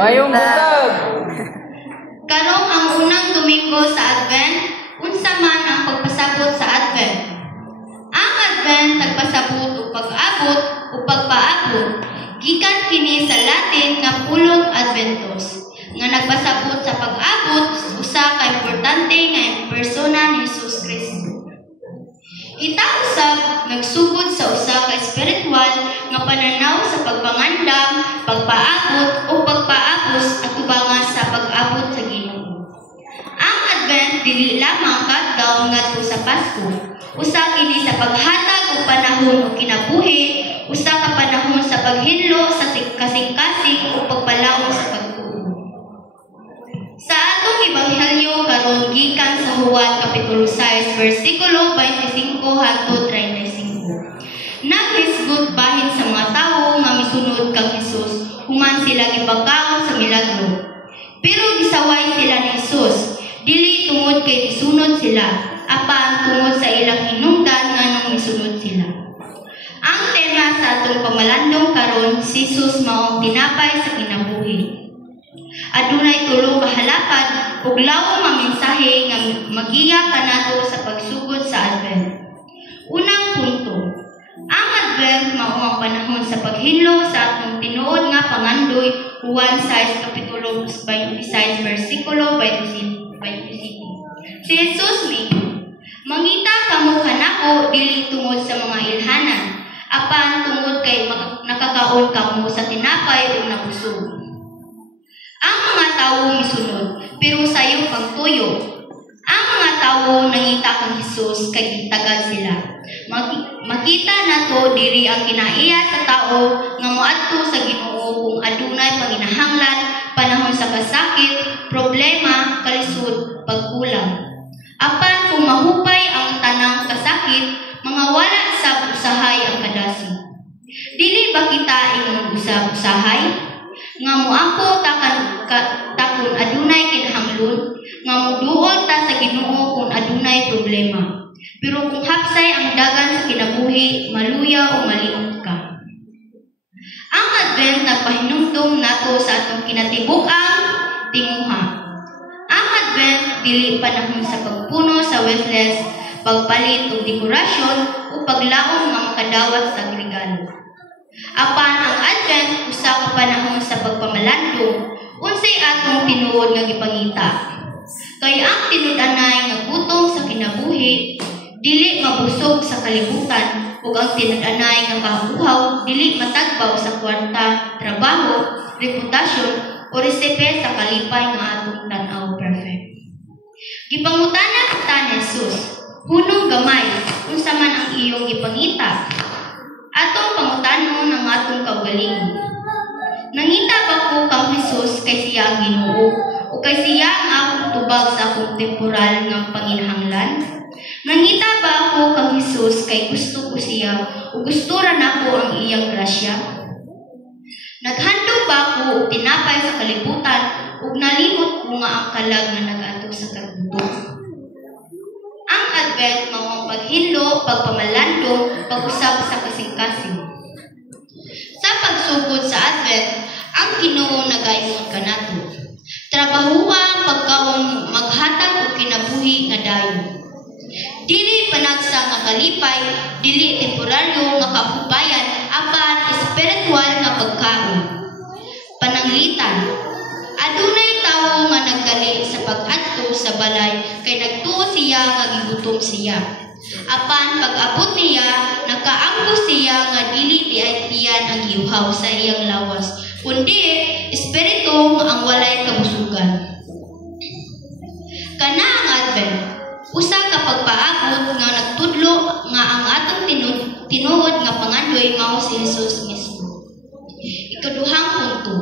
Mayong butag. Karong ang unang Domingo sa Advent, unsa man ang pagpasabot sa Advent. Ang Advent nagpasabot o pag-abot o pagpaabot. Gikan kini sa Latin nga pulong Adventus, nga nagpasabot sa pag-abot usa ka importante nga persona ni Hesus Kristo. Ita usab nagsugod sa usa ka espiritual nga pananaw sa pagpangandam, pagpaabot o pagpaabos atubangan sa pag-abot sa Ginoo. Ang Advent dili lamang kadlaw ngadto sa Pasko. Usa kini sa paghatag og panahon o kinabuhi, usa ka panahon sa paghinlo sa kasing-kasing o pagpalaom sa pagtuo. Sa atong ebanghelyo karon gikan sa Juan kapitulo 6 bersikulo 25 hangtod 35. Naghisgot bahin sa mga tawo nga misunod kang Hesus human sila gipagkaon sa milagro. Pero gisaway sila ni Hesus, dili tungod kay gisunod sila, apan tungod sa ilang hinungdan nganong misunod sila. Ang tema sa atong pamalandong karon si Hesus maong tinapay sa kinabuhi. Adunay tulo ka halapad ug lawom nga mensahe nga magiya kanato sa pagsugod sa Advent. Unang punto, ang Advent mao ang panahon sa paghinlo sa atong tinuod nga pangandoy. Juan 6 kapitulo 26 bersikulo 25. Si Hesus mi, mangita kamo kanako dili tungod sa mga ilhanan, apan tungod kay nakakaon kamo sa tinapay o nabusog. Ang mga tawo misunod, pero sayo kang tuyo. Ang mga tawo nangita kang Hesus kay gitagal sila. Makita nato diri ang kinaiya sa tao nga moadto sa Ginoo kung adunay panginahanglan, panahon sa kasakit, problema, kalisod, pagkulang. Apan kung mahupay ang tanang kasakit, mga wala sa usahay ang kadasi. Dili ba kita ingon usahay? Nga moampo takon adunay kinahanglan, nga moduol ta sa Ginoo kung adunay problema. Pero kung hapsay ang dagan sa kinabuhi, maluya o maliot ka. Ang Advent nagpahinumdom nato sa atong kinatibuk-ang tinguha. Ang Advent dili panahon sa pagpuno sa wishlist, pagpalit og dekorasyon o paglaom nga makadawat sa regalo. Apan ang Advent usa ka panahon sa pagpamalandong, unsay atong tinuod nga gipangita. Kay ang tinud-anay nga gutom sa kinabuhi dili mabusog sa kalibutan, ug ang tinud-anay nga kahuhaw dili matagbaw sa kwarta, trabaho, reputasyon o resepe sa kalipay nga atong tan-aw perfect. Gipangutana kita ni Hesus, hunong gamay, unsa man ang iyong gipangita? Atong pangutanon ang atong kaugalingon. Nangita ba ko kang Hesus kay siya ang Ginoo o kay siya ang akong tubag sa akong temporal nga panginahanglan? Nangita ba ako kang Hesus kay gusto ko siya o gusto ra nako ang iyang grasya? Naghandog ba ako og tinapay sa kalibutan ug nalimot ko nga ang kalag nga nag-adto sa kagutom? Ang Advent mao ang paghinlo, pagpamalandong, pag-usab sa kasing-kasing. Sa pagsugod sa Advent, ang Ginoo nagaingon kanato. Trabahuha ang pagkaon maghatag og kinabuhi nga dayon. Dili panagsa nga kalipay, dili temporaryo nga kahupayan, apan espiritual nga pagkaon. Pananglitan. Adunay tawo nga naggali sa pag-adto sa balay kay nagtuo siya nga gigutom siya. Apan pag-abot niya, nakaangko siya nga dili tiyan ang giuhaw sa iyang lawas, kundi espiritu nga ang walay kabusugan. Kana ang Advent, usa ka pagpaabot nga nagtudlo nga ang atong tinuod nga pangandoy mao si Hesus mismo. Ikaduhang punto.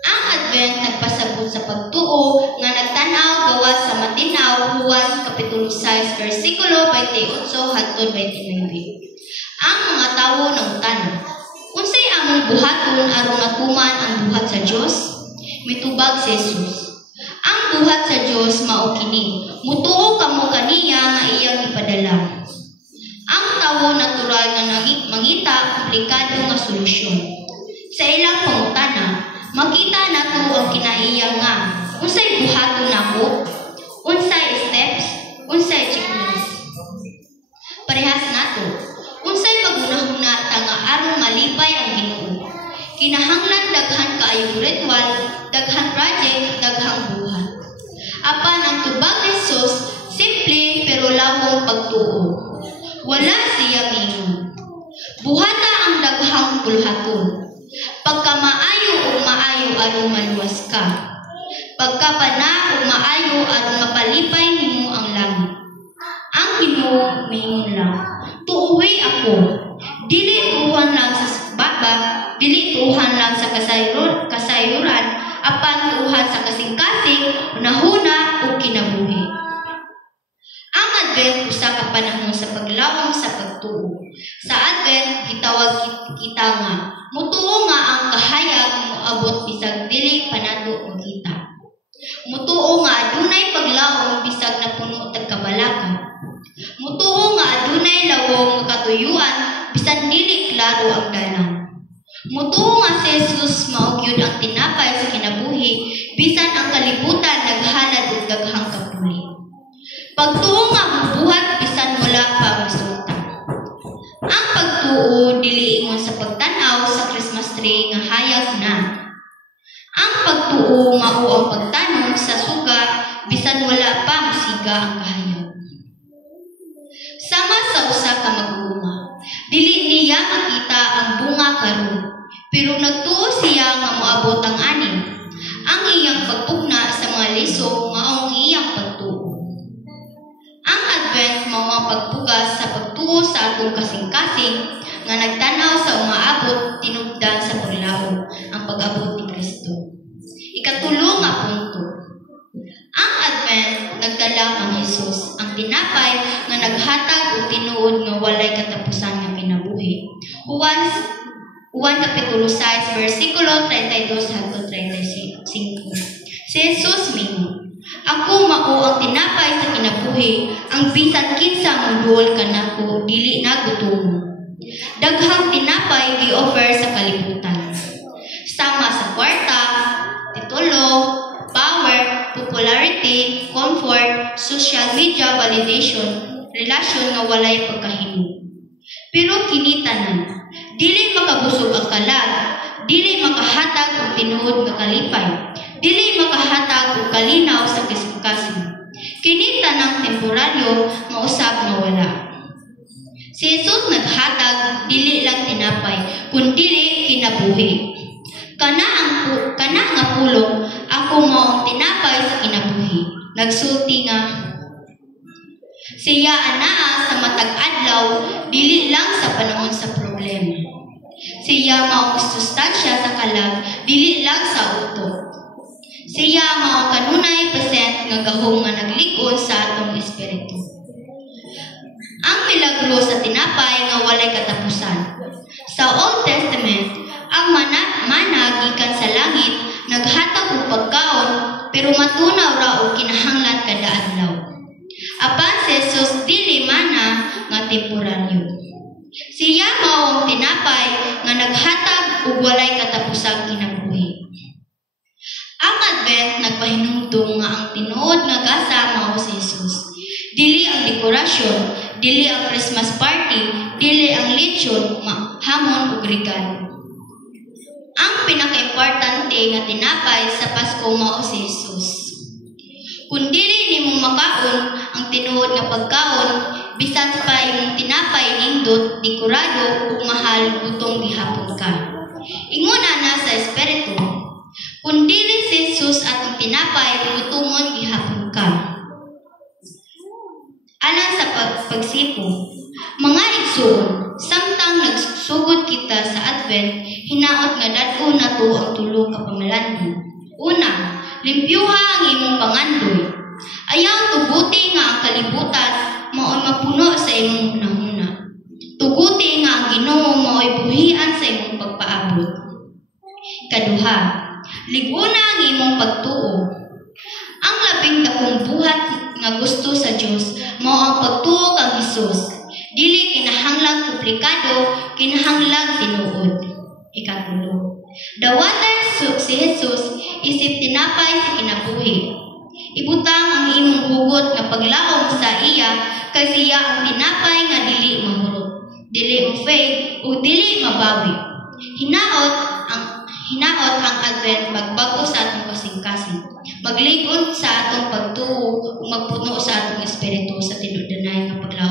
Ang Advent nagpasabot sa pagtuo nga nagtanaw gawas sa matinaw Juan kapitulo 6 bersikulo 28 hangtod 29. Ang mga tawo nangutana, unsay among buhaton aron matuman ang buhat sa Dios? Mitubag si Hesus. Ang buhat sa Dios mao kini, mutuo kamo kaniya nga iyang ipadala. Ang tawo natural nga mangita komplikado nga solusyon. Sa ilang pangutana, makita nato iya nga, unsay buhaton nako, unsay steps, unsay checklist. Parehas nato, unsay pagunahuna ta nga aron malipay ang Ginoo. Kinahanglan daghan kaayong ritual, daghan project, daghang buhat. Apan ang tubag ni Jesus, simple pero lawong pagtuo. Wala siya mingon. Buhata ang daghang bulhaton. Pagka maayo o maayo aron maluwas ka. Pagka pana o maayo aron mapalipay nimo ang langit. Ang Ginoo mingon lang, tuuhi ako. Dili tuhan lang sa baba, dili tuhan lang sa kasayuran, apan tuhan sa kasing-kasing, unahuna o kinabuhi. Ang Advent usa ka panahon sa paglawom sa pagtuo. Sa Advent gitawag kita nga mutuo nga ang kahayag moabot bisag dili panato makita. Mutuo nga adunay paglawom bisag napuno tag kabalakan. Mutuo nga adunay lawom nga katuyuan bisan dili klaro ang dalan. Mutuo nga si Jesus mao gyud ang tinapay sa kinabuhi bisan ang kalibutan naghalad og daghang kapuli. Pagtuo nga mabuhat bisan wala pa resulta. Ang pagtuo dili ingon sa pagtan-aw sa Christmas tree nga hayag na. Ang pagtuo mao ang pagtanom sa suga bisan wala pa masiga ang kahayag. Sama sa usa ka mag-uuma, dili niya makita ang bunga karon, pero nagtuo siya nga moabot ang ani. Ang iyang pagpugna sa mga liso mao ang iyang pagtuo. Ang Advent mao ang pagpugas sa pagtuo sa atong kasing-kasing nga nagtanaw sa umaabot tinubdan sa paglaom ang pag-abot ni Kristo. Ikatulo nga punto. Ang Advent nagdala ang Jesus, ang tinapay nga naghatag o tinuod nga walay katapusan nga kinabuhi. Juan Kapitulo 6, versikulo 32 hangtod 35. Si Jesus mingon, ako mao ang tinapay sa kinabuhi, ang bisan kinsa moduol kanako dili nagutom. Daghang tinapay gi-offer sa kalibutan. Sama sa kwarta, titulo, power, popularity, comfort, social media validation, relasyon nga walay pagkahimo. Pero kinitanan, dili makabusog ang kalag, dili makahatag og tinuod nga kalipay, dili makahatag og kalinaw sa kasing-kasing. Kini tanang temporaryo mausab na wala. Si Jesus naghatag dili lang tinapay, kundi kinabuhi. Kana nga pulong, ako mao ang tinapay sa kinabuhi. Nagsulti nga, siya anaa sa matag adlaw, dili lang sa panahon sa problema. Siya mao ang sustansya sa kalag, dili lang sa utok. Siya mao kanunay present nga gahom nga nagligon sa atong espiritu. Ang milagro sa tinapay nga walay katapusan. Sa Old Testament, ang mana gikan sa langit naghatag og pagkaon pero matunaw ra og kinahanglan kada adlaw. Apan si Jesus dili mana nga temporaryo. Siya mao ang tinapay nga naghatag og walay katapusang kinabuhi. Ang Advent nagpahinumdum nga ang tinuod nga gasa mao si Jesus. Dili ang dekorasyon, dili ang Christmas party, dili ang lechon, hamon ug regalo. Ang pinaka-importante nga tinapay sa Pasko mao si Jesus. Kung dili nimo makaon ang tinuod nga pagkaon, bisan pa imong tinapay nindot, dekorado ug mahal, gutom gihapon ka. Ingon ana sa espiritu, kung dili si Jesus atong tinapay, gutomon gihapon ka. Alang sa pagsipo, mga igsoon, samtang nagsugod kita sa Advent, hinaot nga dadto nato ang tulo ka pamalandong. Una, limpyuha ang imong pangandoy. Ayaw tuguti nga ang kalibutan mao'y mapuno sa imong hunahuna. Tuguti nga ang Ginoo mao'y buhian sa imong pagpaabot. Kaduha, liguna ang imong pagtuo. Ang labing dakong buhat nga gusto sa Dios mao ang pagtuo kang Hesus. Dili kinahanglang komplikado, kinahanglang tinuod. Ikatulo, Dawatan si Jesus isip tinapay sa kinabuhi. Ibutang ang imong hugot nga paglaom sa iya kay siya ang tinapay nga dili mahurot, dili mo-fade o dili mabawi. Hinaot ang Advent magbago sa atong kasing-kasing. Magligon sa atong pagtuo o magpuno sa atong espiritu sa tinuod-anay nga paglaom